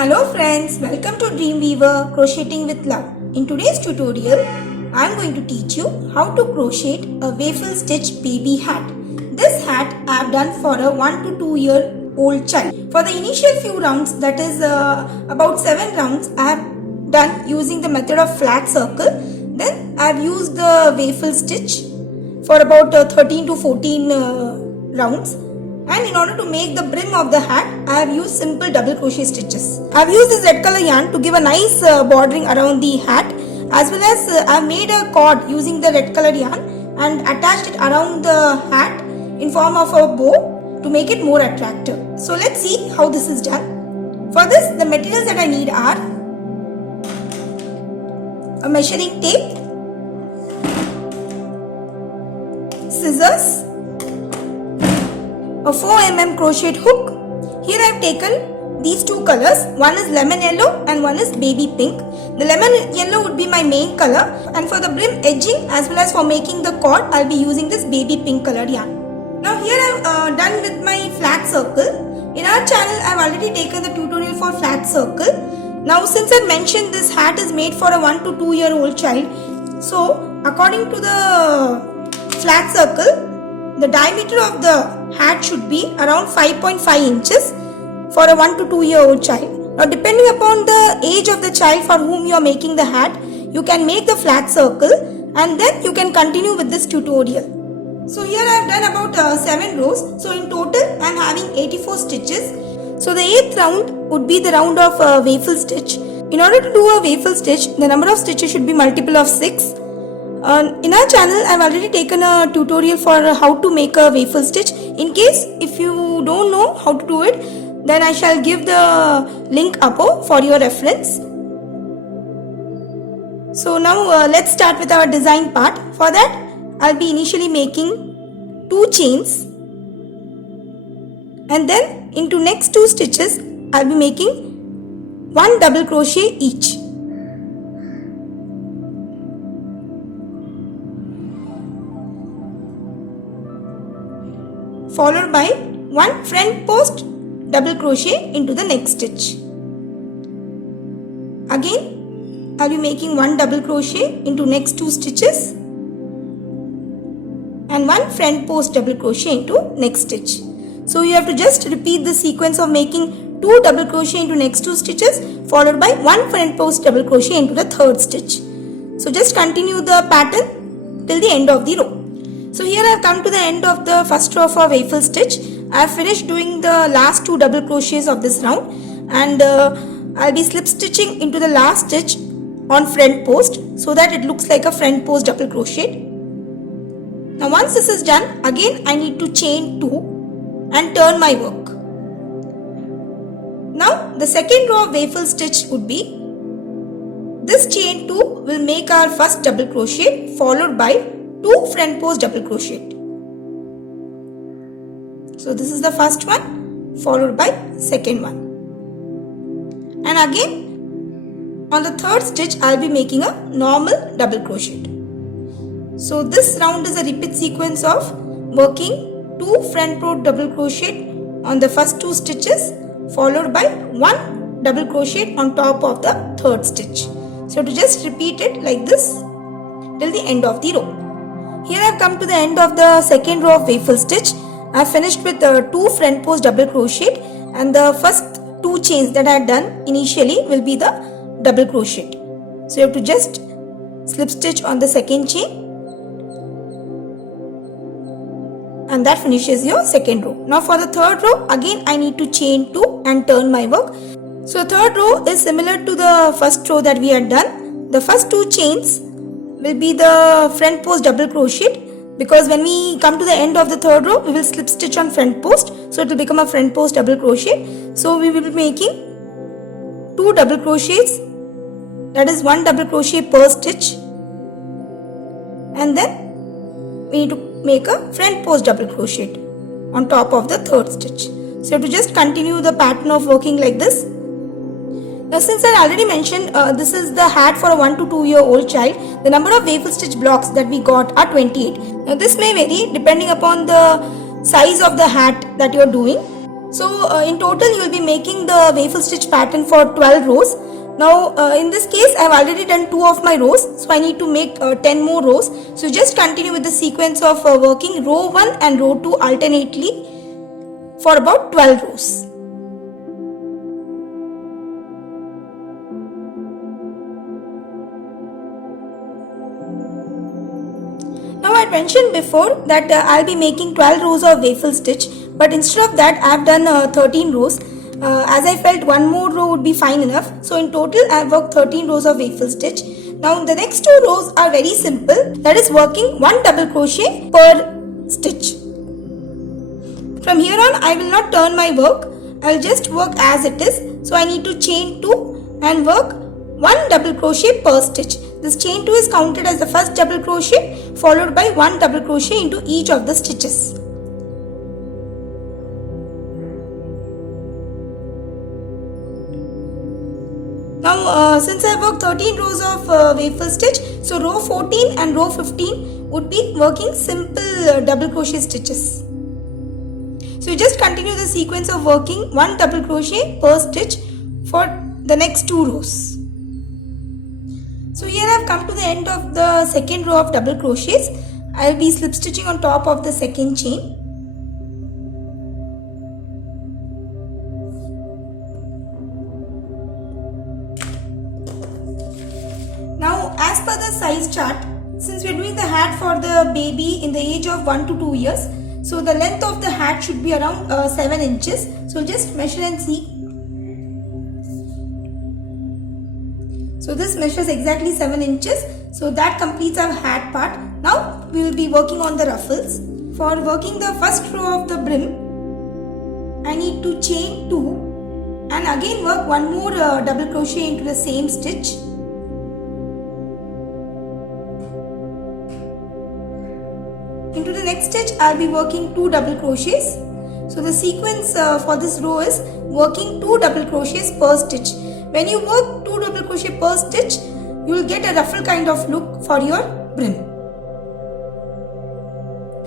Hello friends, welcome to Dreamweaver Crocheting with Love. In today's tutorial, I am going to teach you how to crochet a waffle stitch baby hat. This hat I have done for a 1 to 2 year old child. For the initial few rounds, that is about 7 rounds, I have done using the method of flat circle. Then I have used the waffle stitch for about 13 to 14 rounds. And in order to make the brim of the hat, I have used simple double crochet stitches. I have used this red color yarn to give a nice bordering around the hat, as well as I have made a cord using the red color yarn and attached it around the hat in form of a bow to make it more attractive. So let's see how this is done. For this, the materials that I need are a measuring tape, scissors, a 4 mm crochet hook. Here I have taken these two colors. One is lemon yellow and one is baby pink. The lemon yellow would be my main color, and for the brim edging as well as for making the cord, I will be using this baby pink colored yarn. Now here I am done with my flat circle. In our channel I have already taken the tutorial for flat circle. Now since I mentioned this hat is made for a 1 to 2 year old child, so according to the flat circle, the diameter of the hat should be around 5.5 inches for a 1 to 2 year old child. Now depending upon the age of the child for whom you are making the hat, you can make the flat circle and then you can continue with this tutorial. So here I have done about 7 rows. So in total I am having 84 stitches. So the 8th round would be the round of waffle stitch. In order to do a waffle stitch, the number of stitches should be multiple of 6. In our channel, I have already taken a tutorial for how to make a waffle stitch. In case if you don't know how to do it, then I shall give the link above for your reference. So now let's start with our design part. For that, I'll be initially making 2 chains, and then into next 2 stitches, I'll be making 1 double crochet each. Followed by 1 front post double crochet into the next stitch. Again, I'll be making 1 double crochet into next 2 stitches and 1 front post double crochet into next stitch. So you have to just repeat the sequence of making 2 double crochet into next 2 stitches followed by 1 front post double crochet into the 3rd stitch. So just continue the pattern till the end of the row. So here I have come to the end of the first row of our waffle stitch. I have finished doing the last 2 double crochets of this round, and I'll be slip stitching into the last stitch on front post so that it looks like a front post double crochet. Now once this is done, again I need to chain 2 and turn my work. Now the second row of waffle stitch would be this chain 2 will make our first double crochet followed by 2 front post double crochet. So this is the first one followed by second one, and again on the 3rd stitch I'll be making a normal double crochet. So this round is a repeat sequence of working 2 front post double crochet on the first 2 stitches followed by 1 double crochet on top of the 3rd stitch. So to just repeat it like this till the end of the row. Here I have come to the end of the second row of waffle stitch. I have finished with 2 front post double crochet, and the first 2 chains that I had done initially will be the double crochet. So you have to just slip stitch on the second chain, and that finishes your second row. Now for the 3rd row, again I need to chain 2 and turn my work. So 3rd row is similar to the first row that we had done. The first 2 chains will be the front post double crochet, because when we come to the end of the 3rd row we will slip stitch on front post, so it will become a front post double crochet. So we will be making 2 double crochets, that is 1 double crochet per stitch, and then we need to make a front post double crochet on top of the 3rd stitch. So you have to just continue the pattern of working like this. Now since I already mentioned this is the hat for a 1 to 2 year old child, the number of waffle stitch blocks that we got are 28. Now this may vary depending upon the size of the hat that you are doing. So in total you will be making the waffle stitch pattern for 12 rows. Now in this case I have already done 2 of my rows, so I need to make 10 more rows. So just continue with the sequence of working row 1 and row 2 alternately for about 12 rows. Now I had mentioned before that I'll be making 12 rows of waffle stitch, but instead of that I have done 13 rows. As I felt one more row would be fine enough. So in total I have worked 13 rows of waffle stitch. Now the next 2 rows are very simple, that is working 1 double crochet per stitch. From here on I will not turn my work, I will just work as it is. So I need to chain 2 and work 1 double crochet per stitch. This chain 2 is counted as the first double crochet followed by 1 double crochet into each of the stitches. Now since I have worked 13 rows of waffle stitch, so row 14 and row 15 would be working simple double crochet stitches. So just continue the sequence of working 1 double crochet per stitch for the next 2 rows. So here I have come to the end of the second row of double crochets. I will be slip stitching on top of the second chain. Now as per the size chart, since we are doing the hat for the baby in the age of 1 to 2 years, so the length of the hat should be around 7 inches. So just measure and see. So this measures exactly 7 inches. So that completes our hat part. Now we will be working on the ruffles. For working the first row of the brim, I need to chain 2 and again work one more double crochet into the same stitch. Into the next stitch I will be working 2 double crochets. So the sequence for this row is working 2 double crochets per stitch. When you work 2 double crochet per stitch, you will get a ruffle kind of look for your brim.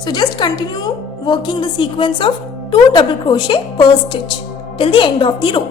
So just continue working the sequence of 2 double crochet per stitch till the end of the row.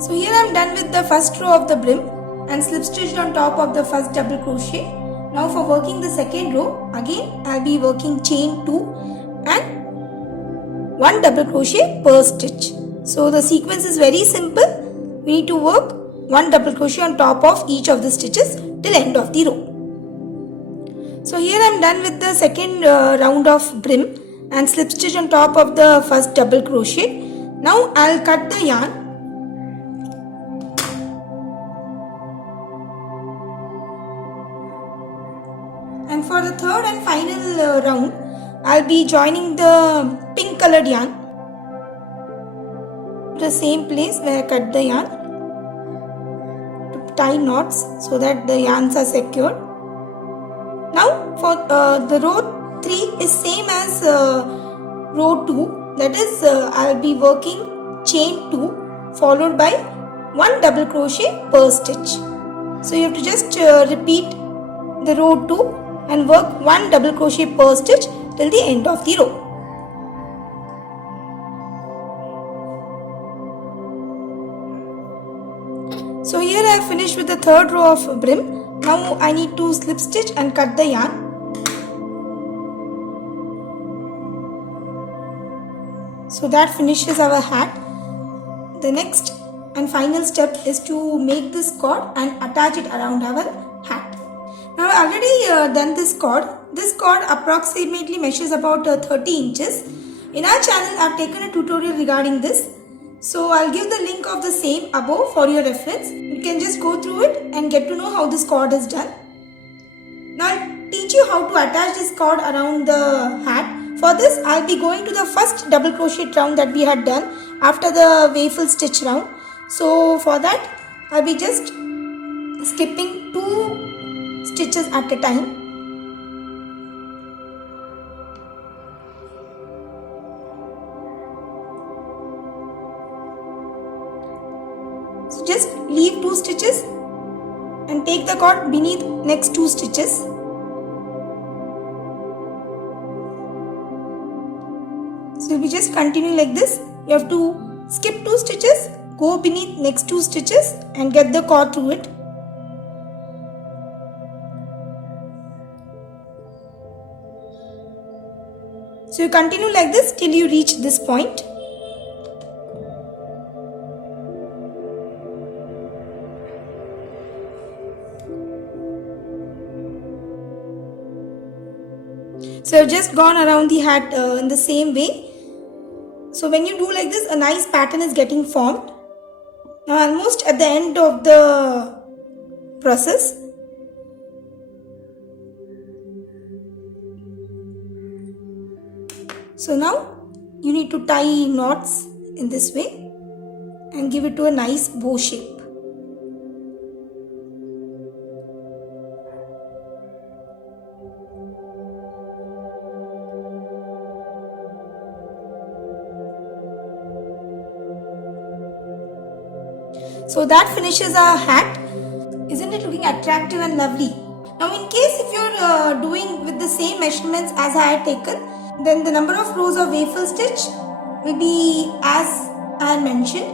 So here I am done with the first row of the brim and slip stitched on top of the first double crochet. Now for working the second row, again I will be working chain 2 and 1 double crochet per stitch. So the sequence is very simple. We need to work 1 double crochet on top of each of the stitches till end of the row. So here I am done with the second round of brim and slip stitch on top of the first double crochet. Now I will cut the yarn. And for the third and final round, I will be joining the pink colored yarn to the same place where I cut the yarn to tie knots so that the yarns are secured. Now for the row 3 is same as row 2, that is I will be working chain 2 followed by 1 double crochet per stitch. So you have to just repeat the row 2 and work 1 double crochet per stitch till the end of the row. So here I have finished with the third row of brim. Now I need to slip stitch and cut the yarn. So that finishes our hat. The next and final step is to make this cord and attach it around our hat. Now I have already done this cord. This cord approximately measures about 30 inches. In our channel I have taken a tutorial regarding this. So I'll give the link of the same above for your reference. You can just go through it and get to know how this cord is done. Now I'll teach you how to attach this cord around the hat. For this I'll be going to the first double crochet round that we had done after the waffle stitch round. So for that I'll be just skipping 2 stitches at a time. So just leave 2 stitches and take the cord beneath next 2 stitches. So we just continue like this. You have to skip 2 stitches, go beneath next 2 stitches and get the cord through it. So you continue like this till you reach this point. So I've just gone around the hat in the same way. So when you do like this, a nice pattern is getting formed. Now almost at the end of the process. So now you need to tie knots in this way and give it to a nice bow shape. So that finishes our hat. Isn't it looking attractive and lovely? Now in case if you're doing with the same measurements as I had taken, then the number of rows of waffle stitch will be as I mentioned.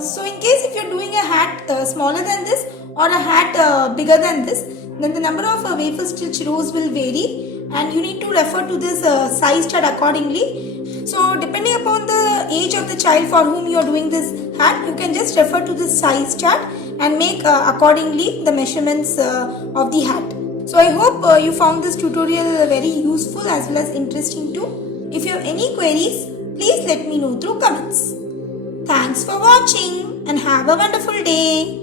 So in case if you're doing a hat smaller than this or a hat bigger than this, then the number of waffle stitch rows will vary and you need to refer to this size chart accordingly. So depending upon the age of the child for whom you are doing this hat, you can just refer to this size chart and make accordingly the measurements of the hat. So I hope you found this tutorial very useful as well as interesting too. If you have any queries, please let me know through comments. Thanks for watching and have a wonderful day.